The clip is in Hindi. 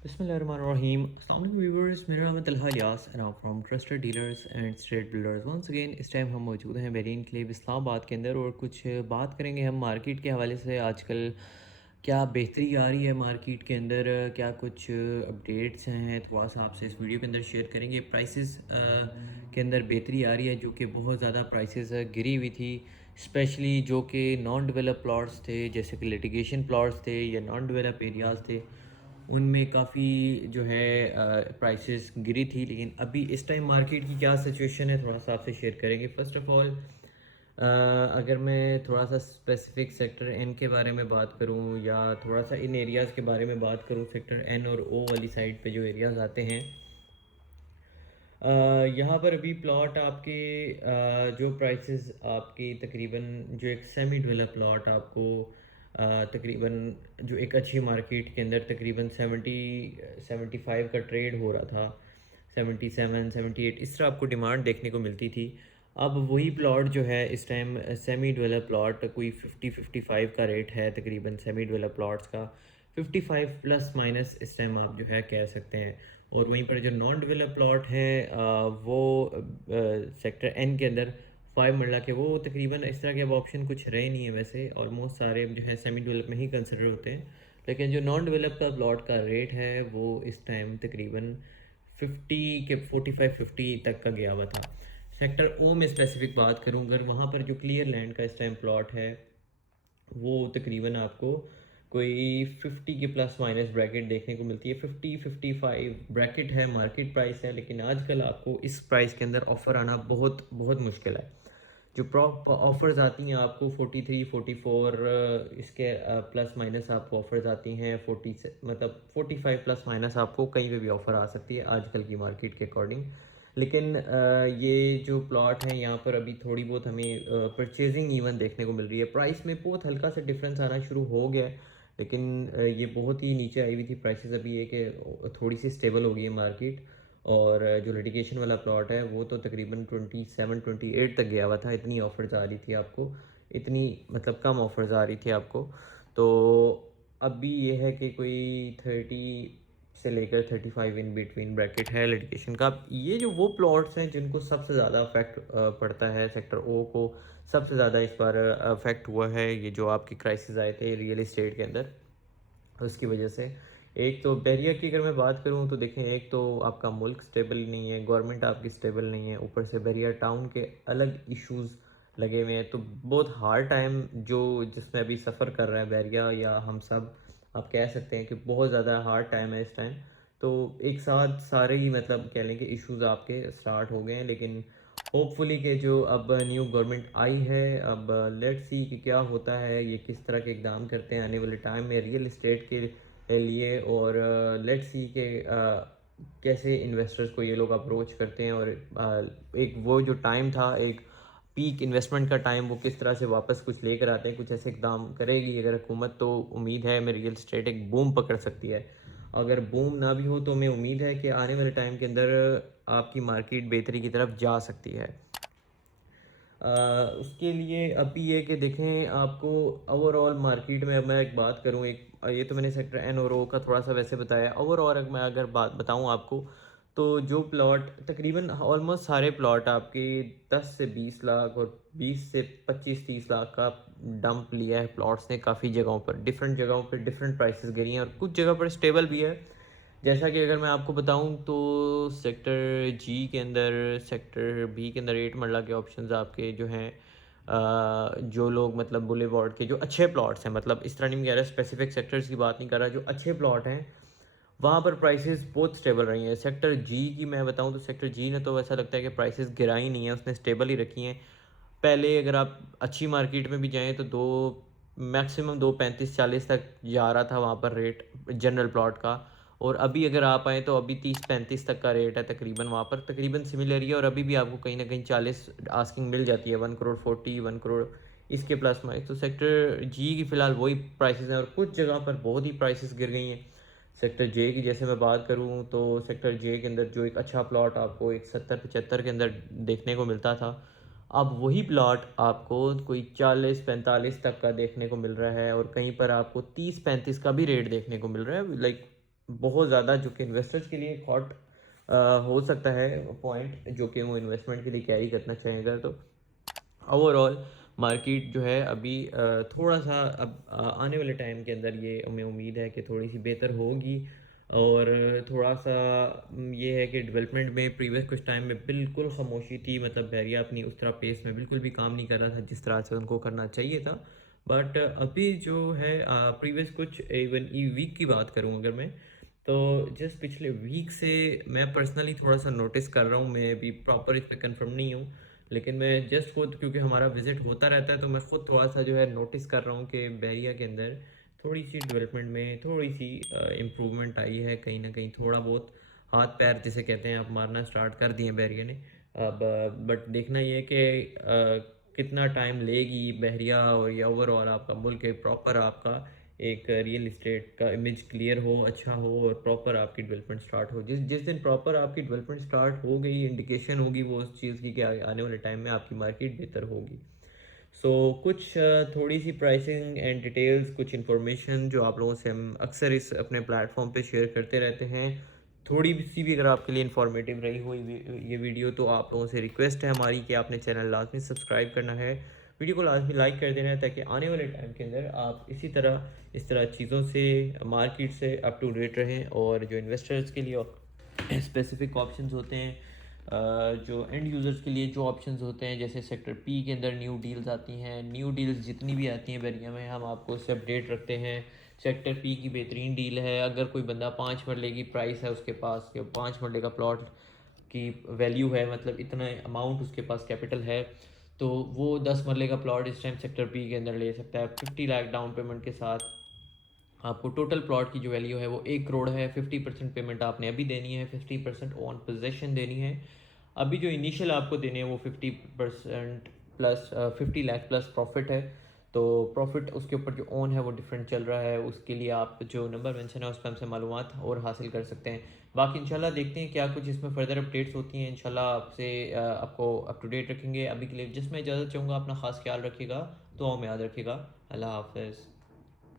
बिस्मिल्लाहिर्रहमानिर्रहीम। अस्सलाम वालेकुम व्यूअर्स, मेरा नाम है Talha Ilyas and I from trusted dealers and street builders. Once again इस टाइम हम मौजूद हैं वेरिएंट क्लेब इस्लामाबाद के अंदर और कुछ बात करेंगे हम मार्केट के हवाले से। आजकल क्या बेहतरी आ रही है मार्केट के अंदर, क्या कुछ अपडेट्स हैं, थोड़ा सा आपसे इस वीडियो के अंदर शेयर करेंगे। प्राइसेस के अंदर बेहतरी आ रही है, जो कि बहुत ज़्यादा प्राइसेस गिरी हुई थी, स्पेशली जो कि नॉन डेवलप प्लॉट्स थे, जैसे कि लिटिगेशन प्लॉट्स थे या नॉन डेवलप एरियाज़ थे, उनमें काफ़ी जो है प्राइसेस गिरी थी। लेकिन अभी इस टाइम मार्केट की क्या सिचुएशन है, थोड़ा सा आपसे शेयर करेंगे। फ़र्स्ट ऑफ़ ऑल अगर मैं थोड़ा सा स्पेसिफिक सेक्टर एन के बारे में बात करूं या थोड़ा सा इन एरियाज़ के बारे में बात करूं, सेक्टर एन और ओ वाली साइड पे जो एरियाज़ आते हैं, यहाँ पर अभी प्लॉट आपके जो प्राइसेस आपकी तकरीबन जो एक सेमी डेवलप प्लॉट आपको तकरीबन जो एक अच्छी मार्केट के अंदर तकरीबन 75 का ट्रेड हो रहा था, 77 78 इस तरह आपको डिमांड देखने को मिलती थी। अब वही प्लॉट जो है इस टाइम सेमी डेवलप प्लॉट कोई 50 55 का रेट है तकरीबन सेमी डेवलप प्लॉट्स का, 55 प्लस माइनस इस टाइम आप जो है कह सकते हैं। और वहीं पर जो नॉन डेवलप प्लॉट हैं वो सेक्टर एन के अंदर 5 मरला के, वो तकरीबन इस तरह के अब ऑप्शन कुछ रहे नहीं है। वैसे ऑलमोस्ट सारे जो है सेमी डेवलप में ही कंसिडर होते हैं, लेकिन जो नॉन डेवलप का प्लॉट का रेट है वो इस टाइम तकरीबन 45 50 तक का गया हुआ था। सेक्टर ओ में स्पेसिफिक बात करूँ अगर, वहाँ पर जो क्लियर लैंड का इस टाइम प्लॉट है वो तकरीबन आपको कोई 50 के प्लस माइनस ब्रैकेट देखने को मिलती है। 50 55 ब्रैकेट है, मार्केट प्राइस है, लेकिन आजकल आपको इस प्राइस के अंदर ऑफ़र आना बहुत बहुत मुश्किल है। जो प्रॉप ऑफ़र्स आती हैं आपको 43 44 इसके प्लस माइनस आपको ऑफ़र्स आती हैं 40 से, मतलब 45 प्लस माइनस आपको कहीं पे भी ऑफ़र आ सकती है आजकल की मार्केट के अकॉर्डिंग। लेकिन ये जो प्लॉट हैं यहाँ पर अभी थोड़ी बहुत हमें परचेजिंग इवन देखने को मिल रही है। प्राइस में बहुत हल्का सा डिफरेंस आना शुरू हो गया है, लेकिन ये बहुत ही नीचे आई हुई थी प्राइसेस। अभी ये कि थोड़ी सी स्टेबल हो गई है मार्केट। और जो लिटिगेशन वाला प्लॉट है वो तो तकरीबन 27 28 तक गया हुआ था, इतनी ऑफर्स आ रही थी आपको, इतनी मतलब कम ऑफर्स आ रही थी आपको। तो अभी ये है कि कोई 30 से लेकर 35 इन बिटवीन ब्रैकेट है लिटिगेशन का। अब ये जो वो प्लॉट्स हैं जिनको सबसे ज़्यादा अफेक्ट पड़ता है, सेक्टर ओ को सबसे ज़्यादा इस बार अफेक्ट हुआ है, ये जो आपकी क्राइसिस आए थे रियल इस्टेट के अंदर, उसकी वजह से। एक तो बैरियर की अगर मैं बात करूं तो देखें, एक तो आपका मुल्क स्टेबल नहीं है, गवर्नमेंट आपकी स्टेबल नहीं है, ऊपर से बैरियर टाउन के अलग इश्यूज़ लगे हुए हैं। तो बहुत हार्ड टाइम जो जिसमें अभी सफ़र कर रहा है बैरियर या हम सब, आप कह सकते हैं कि बहुत ज़्यादा हार्ड टाइम है इस टाइम। तो एक साथ सारे ही मतलब कह लें कि इश्यूज़ आपके स्टार्ट हो गए हैं। लेकिन होपफुली के जो अब न्यू गवर्नमेंट आई है, अब लेट्स सी कि क्या होता है, ये किस तरह के इकदाम करते हैं आने वाले टाइम में रियल इस्टेट के लिए। और लेट्स सी के कैसे इन्वेस्टर्स को ये लोग अप्रोच करते हैं, और एक वो जो टाइम था एक पीक इन्वेस्टमेंट का टाइम, वो किस तरह से वापस कुछ लेकर आते हैं, कुछ ऐसे इकदाम करेगी अगर हुकूमत, तो उम्मीद है मैं रियल इस्टेट एक बूम पकड़ सकती है। अगर बूम ना भी हो तो मैं उम्मीद है कि आने वाले टाइम के अंदर आपकी मार्केट बेहतरी की तरफ जा सकती है। उसके लिए अभी ये कि देखें आपको ओवरऑल मार्केट में, अब मैं एक बात करूं, एक ये तो मैंने सेक्टर एन और ओ का थोड़ा सा वैसे बताया। ओवरऑल अगर मैं अगर बात बताऊं आपको, तो जो प्लॉट तकरीबन ऑलमोस्ट सारे प्लॉट आपके 10 से 20 लाख और 20 से 25 30 लाख का डंप लिया है प्लॉट्स ने काफ़ी जगहों पर, डिफरेंट जगहों पर डिफरेंट प्राइसेस गिरी हैं और कुछ जगह पर स्टेबल भी है। जैसा कि अगर मैं आपको बताऊं तो सेक्टर जी के अंदर, सेक्टर बी के अंदर 8 मरला के ऑप्शंस आपके जो हैं, जो लोग मतलब बुलेवार्ड के जो अच्छे प्लॉट्स हैं, मतलब इस तरह नहीं कह रहा, स्पेसिफिक सेक्टर्स की बात नहीं कर रहा, जो अच्छे प्लॉट हैं वहाँ पर प्राइसेस बहुत स्टेबल रही हैं। सेक्टर जी की मैं बताऊं तो सेक्टर जी ने तो ऐसा लगता है कि प्राइसेस गिरा ही नहीं है, उसने स्टेबल ही रखी हैं। पहले अगर आप अच्छी मार्केट में भी जाएं तो दो मैक्सिमम 2 35 40 तक जा रहा था वहाँ पर रेट जनरल प्लॉट का। और अभी अगर आप आएँ तो अभी 30 35 तक का रेट है तकरीबन, वहाँ पर तकरीबन सिमिलर ही है। और अभी भी आपको कहीं ना कहीं 40 आस्किंग मिल जाती है, 1 करोड़ 40 1 करोड़ इसके प्लस में। तो सेक्टर जी की फ़िलहाल वही प्राइसेस हैं और कुछ जगह पर बहुत ही प्राइसेस गिर गई हैं। सेक्टर जे की जैसे मैं बात करूं तो सेक्टर जे के अंदर जो एक अच्छा प्लॉट आपको एक 70 75 के अंदर देखने को मिलता था, अब वही प्लॉट आपको कोई 40 45 तक का देखने को मिल रहा है, और कहीं पर आपको 30 35 का भी रेट देखने को मिल रहा है। लाइक बहुत ज़्यादा जो कि इन्वेस्टर्स के लिए एक हॉट हो सकता है पॉइंट, जो कि वो इन्वेस्टमेंट के लिए कैरी करना चाहें अगर तो। ओवरऑल मार्केट जो है अभी थोड़ा-सा अब आने वाले टाइम के अंदर ये हमें उम्मीद है कि थोड़ी-सी बेहतर होगी। और थोड़ा-सा ये है कि डेवलपमेंट में प्रीवियस कुछ टाइम में बिल्कुल खामोशी थी, मतलब बहरिया अपनी उस तरह पेस में बिल्कुल भी काम नहीं कर रहा था जिस तरह से उनको करना चाहिए था। बट अभी जो है प्रीवियस कुछ इवन ई वीक की बात करूँ अगर मैं, तो जस्ट पिछले वीक से मैं पर्सनली थोड़ा-सा नोटिस कर रहा हूँ, मैं अभी प्रॉपर इस पे कन्फर्म नहीं हूँ। लेकिन मैं जस्ट खुद, क्योंकि हमारा विज़िट होता रहता है, तो मैं खुद थोड़ा-सा जो है नोटिस कर रहा हूँ कि बहरिया के अंदर थोड़ी-सी डेवलपमेंट में थोड़ी-सी इम्प्रूवमेंट आई है, कहीं न कहीं थोड़ा बहुत हाथ-पैर जिसे कहते हैं अब मारना स्टार्ट कर दिए हैं बहरिया ने। अब बट देखना ये है कि कितना टाइम लेगी बहरिया और या ओवरऑल आपका मुल्क है प्रॉपर आपका एक रियल एस्टेट का इमेज क्लियर हो, अच्छा हो और प्रॉपर आपकी डेवलपमेंट स्टार्ट हो। जिस जिस दिन प्रॉपर आपकी डेवलपमेंट स्टार्ट हो गई, इंडिकेशन होगी वो उस चीज़ की कि आने वाले टाइम में आपकी मार्केट बेहतर होगी। सो कुछ थोड़ी सी प्राइसिंग एंड डिटेल्स, कुछ इन्फॉर्मेशन जो आप लोगों से हम अक्सर इस अपने प्लेटफॉर्म पे शेयर करते रहते हैं। थोड़ी सी भी अगर आपके लिए इन्फॉर्मेटिव रही हो ये वीडियो, तो आप लोगों से रिक्वेस्ट है हमारी कि आपने चैनल लाजमी सब्सक्राइब करना है, वीडियो को लाजमी लाइक कर देना है, ताकि आने वाले टाइम के अंदर आप इस तरह चीज़ों से, मार्केट से अप टू डेट रहें। और जो इन्वेस्टर्स के लिए स्पेसिफिक ऑप्शंस होते हैं, जो एंड यूज़र्स के लिए जो ऑप्शंस होते हैं, जैसे सेक्टर पी के अंदर न्यू डील्स आती हैं, न्यू डील्स जितनी भी आती हैं बरिया में हम आपको उससे अपडेट रखते हैं। सेक्टर पी की बेहतरीन डील है, अगर कोई बंदा 5 मरले की प्राइस है उसके पास, या 5 मरले का प्लॉट की वैल्यू है, मतलब इतना अमाउंट उसके पास कैपिटल है, तो वो 10 मरले का प्लॉट इस टाइम सेक्टर पी के अंदर ले सकता है 50 लाख डाउन पेमेंट के साथ। आपको टोटल प्लॉट की जो वैल्यू है वो 1 करोड़ है। 50% पेमेंट आपने अभी देनी है, 50% ऑन पोजेशन देनी है। अभी जो इनिशियल आपको देने हैं वो 50% प्लस 50 लाख प्लस प्रॉफिट है। तो प्रॉफिट उसके ऊपर जो ऑन है वो डिफरेंट चल रहा है, उसके लिए आप जो नंबर मेंशन है उस पर हमसे मालूमात और हासिल कर सकते हैं। बाकी इंशाल्लाह देखते हैं क्या कुछ इसमें फर्दर अपडेट्स होती हैं, इंशाल्लाह आपसे आपको अप टू डेट रखेंगे। अभी के लिए जिसमें इजाज़त चाहूँगा, अपना ख़ास ख्याल रखिएगा, दुआओं में याद रखिएगा। अल्लाह हाफ़िज़।